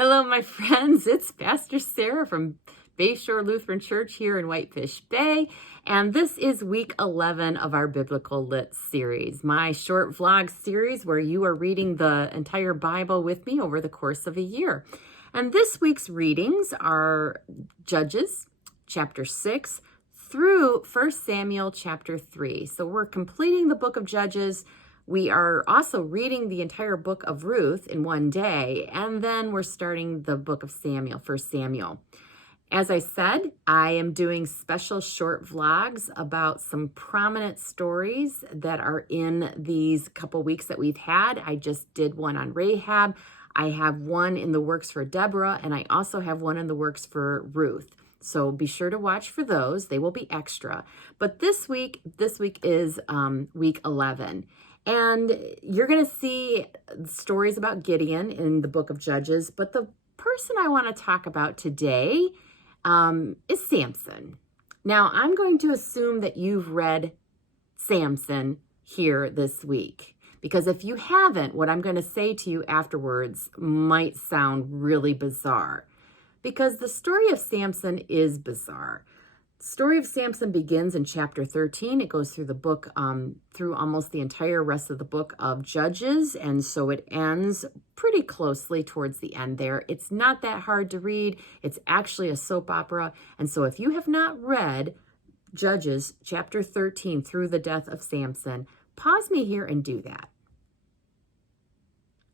Hello, my friends. It's Pastor Sarah from Bayshore Lutheran Church here in Whitefish Bay, and this is week 11 of our Biblical Lit series, my short vlog series where you are reading the entire Bible with me over the course of a year. And this week's readings are Judges chapter 6 through 1 Samuel chapter 3. So we're completing the book of Judges. We are also reading the entire book of Ruth in one day, and then we're starting the book of Samuel, 1 Samuel. As I said, I am doing special short vlogs about some prominent stories that are in these couple weeks that we've had. I just did one on Rahab. I have one in the works for Deborah, and I also have one in the works for Ruth. So be sure to watch for those. They will be extra. But this week is week 11. And you're going to see stories about Gideon in the book of Judges. But the person I want to talk about today is Samson. Now, I'm going to assume that you've read Samson here this week. Because if you haven't, what I'm going to say to you afterwards might sound really bizarre. Because the story of Samson is bizarre. The story of Samson begins in chapter 13. It goes through the book, through almost the entire rest of the book of Judges. And so it ends pretty closely towards the end there. It's not that hard to read. It's actually a soap opera. And so if you have not read Judges chapter 13 through the death of Samson, pause me here and do that.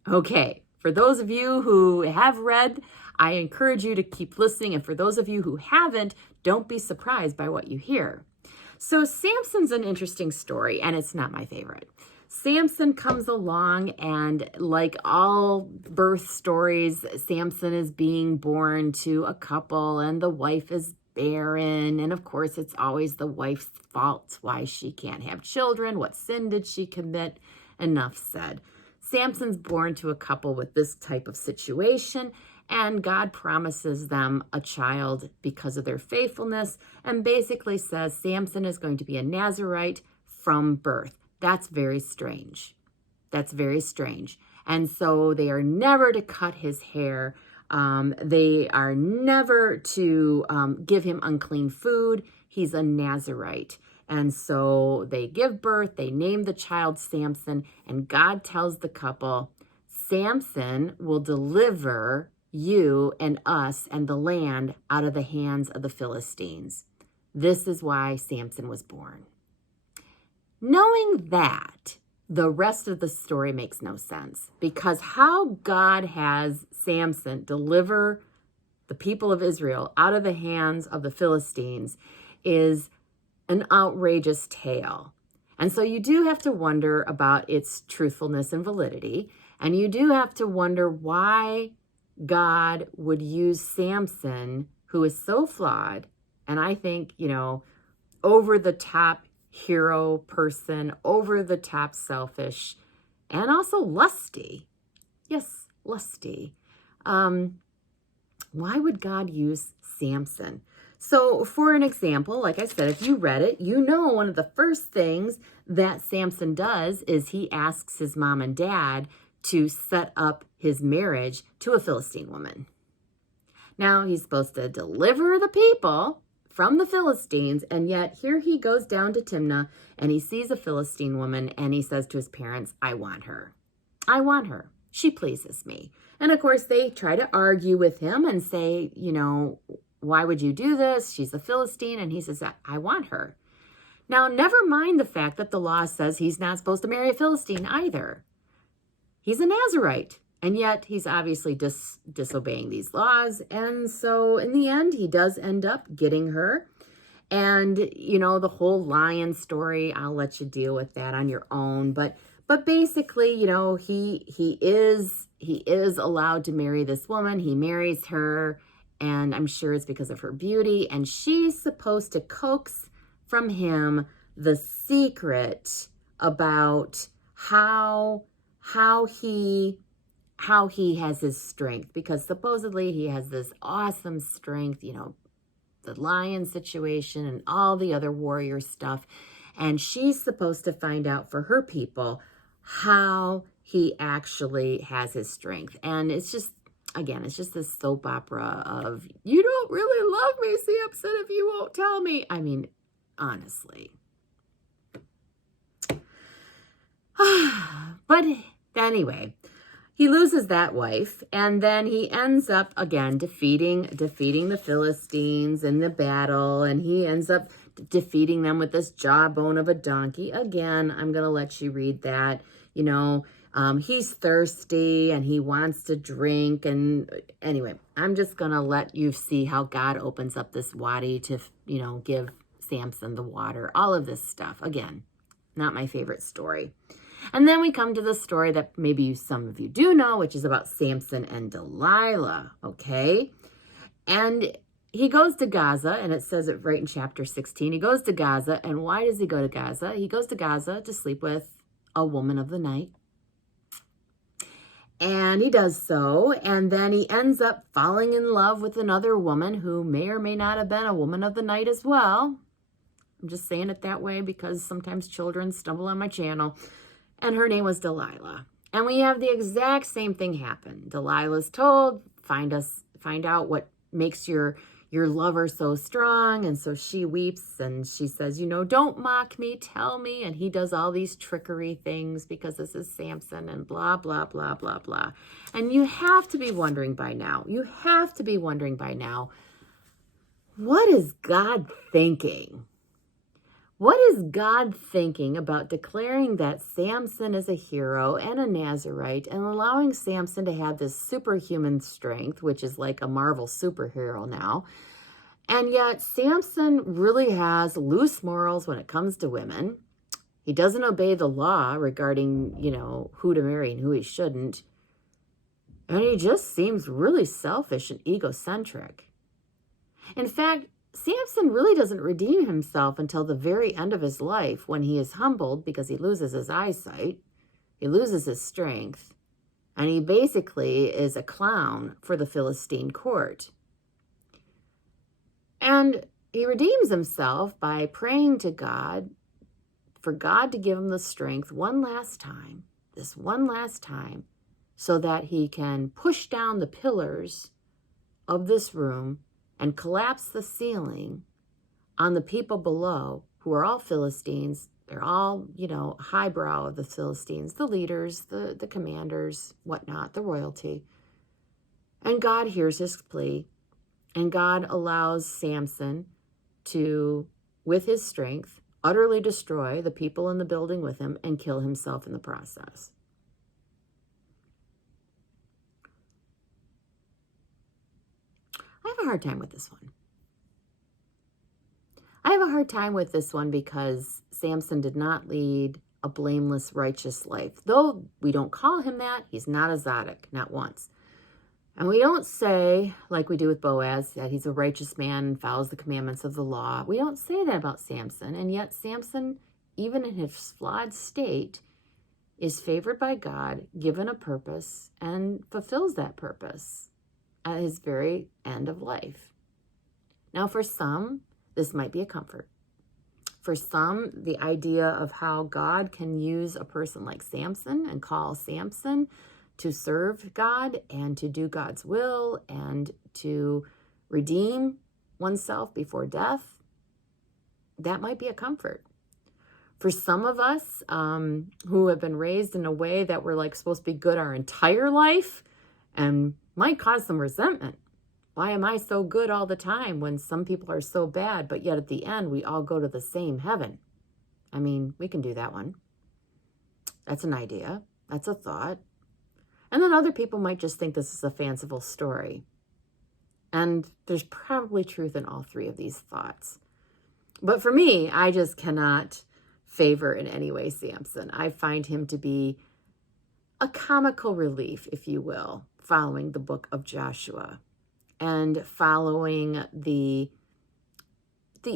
Okay, for those of you who have read, I encourage you to keep listening. And for those of you who haven't, don't be surprised by what you hear. So Samson's an interesting story, and it's not my favorite. Samson comes along, and like all birth stories, Samson is being born to a couple, and the wife is barren. And of course, it's always the wife's fault why she can't have children. What sin did she commit? Enough said. Samson's born to a couple with this type of situation, and God promises them a child because of their faithfulness, and basically says Samson is going to be a Nazirite from birth. That's very strange. That's very strange. And so they are never to cut his hair. They are never to give him unclean food. He's a Nazirite. And so they give birth, they name the child Samson, and God tells the couple, Samson will deliver you and us and the land out of the hands of the Philistines. This is why Samson was born. Knowing that, the rest of the story makes no sense, because how God has Samson deliver the people of Israel out of the hands of the Philistines is an outrageous tale. And so you do have to wonder about its truthfulness and validity. And you do have to wonder why God would use Samson, who is so flawed, and I think, over the top hero person, over the top selfish, and also lusty. Yes, lusty. Why would God use Samson? So for an example, like I said, if you read it, one of the first things that Samson does is he asks his mom and dad to set up his marriage to a Philistine woman. Now, he's supposed to deliver the people from the Philistines, and yet here he goes down to Timnah, and he sees a Philistine woman, and he says to his parents, I want her. I want her. She pleases me. And of course, they try to argue with him and say, why would you do this? She's a Philistine. And he says, I want her. Now, never mind the fact that the law says he's not supposed to marry a Philistine either. He's a Nazirite, and yet he's obviously disobeying these laws. And so in the end, he does end up getting her. And, the whole lion story, I'll let you deal with that on your own. But basically, he is allowed to marry this woman. He marries her. And I'm sure it's because of her beauty. And she's supposed to coax from him the secret about how he has his strength. Because supposedly he has this awesome strength, the lion situation and all the other warrior stuff. And she's supposed to find out for her people how he actually has his strength. And it's just, again, it's just this soap opera of, you don't really love me, Samson, if you won't tell me. I mean, honestly. But anyway, he loses that wife, and then he ends up, again, defeating the Philistines in the battle, and he ends up defeating them with this jawbone of a donkey. Again, I'm going to let you read that. He's thirsty, and he wants to drink, and anyway, I'm just going to let you see how God opens up this wadi to, give Samson the water, all of this stuff. Again, not my favorite story. And then we come to the story that maybe some of you do know, which is about Samson and Delilah, okay? And he goes to Gaza, and it says it right in chapter 16. He goes to Gaza, and why does he go to Gaza? He goes to Gaza to sleep with a woman of the night. And he does so, and then he ends up falling in love with another woman who may or may not have been a woman of the night as well. I'm just saying it that way because sometimes children stumble on my channel. And her name was Delilah. And we have the exact same thing happen. Delilah's told, find out what makes your lover so strong. And so she weeps and she says, don't mock me, tell me. And he does all these trickery things because this is Samson and blah, blah, blah, blah, blah. And you have to be wondering by now, what is God thinking? What is God thinking about declaring that Samson is a hero and a Nazirite and allowing Samson to have this superhuman strength, which is like a Marvel superhero now? And yet Samson really has loose morals when it comes to women. He doesn't obey the law regarding, who to marry and who he shouldn't. And he just seems really selfish and egocentric. In fact, Samson really doesn't redeem himself until the very end of his life when he is humbled because he loses his eyesight, he loses his strength, and he basically is a clown for the Philistine court. And he redeems himself by praying to God for God to give him the strength one last time, so that he can push down the pillars of this room and collapse the ceiling on the people below who are all Philistines. They're all, highbrow of the Philistines, the leaders, the commanders, whatnot, the royalty. And God hears his plea, and God allows Samson to, with his strength, utterly destroy the people in the building with him and kill himself in the process. I have a hard time with this one. Because Samson did not lead a blameless, righteous life. Though we don't call him that, he's not a Zadok, not once. And we don't say, like we do with Boaz, that he's a righteous man and follows the commandments of the law. We don't say that about Samson. And yet Samson, even in his flawed state, is favored by God, given a purpose, and fulfills that purpose at his very end of life. Now, for some, this might be a comfort. For some, the idea of how God can use a person like Samson and call Samson to serve God and to do God's will and to redeem oneself before death, that might be a comfort. For some of us who have been raised in a way that we're supposed to be good our entire life and might cause some resentment. Why am I so good all the time when some people are so bad, but yet at the end we all go to the same heaven? I mean, we can do that one. That's an idea. That's a thought. And then other people might just think this is a fanciful story. And there's probably truth in all three of these thoughts. But for me, I just cannot favor in any way Samson. I find him to be a comical relief, if you will, following the book of Joshua and following the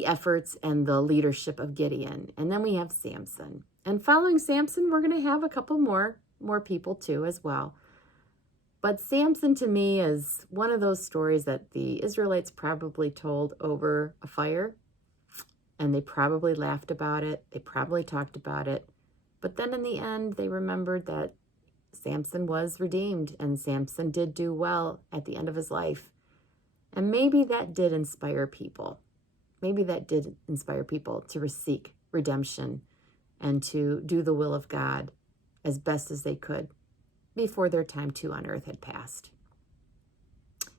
efforts and the leadership of Gideon. And then we have Samson. And following Samson, we're going to have a couple more people too as well. But Samson to me is one of those stories that the Israelites probably told over a fire, and they probably laughed about it. They probably talked about it. But then in the end, they remembered that Samson was redeemed, and Samson did do well at the end of his life. And maybe that did inspire people. Maybe that did inspire people to seek redemption and to do the will of God as best as they could before their time too on earth had passed.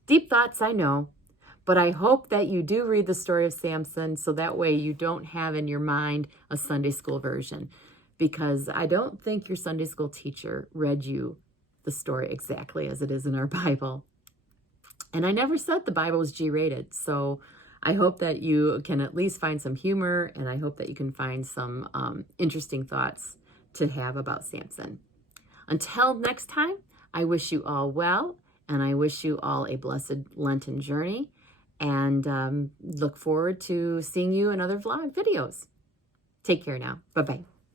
Deep thoughts, I know, but I hope that you do read the story of Samson so that way you don't have in your mind a Sunday school version, because I don't think your Sunday school teacher read you the story exactly as it is in our Bible. And I never said the Bible was G-rated, so I hope that you can at least find some humor, and I hope that you can find some interesting thoughts to have about Samson. Until next time, I wish you all well, and I wish you all a blessed Lenten journey, and look forward to seeing you in other vlog videos. Take care now. Bye-bye.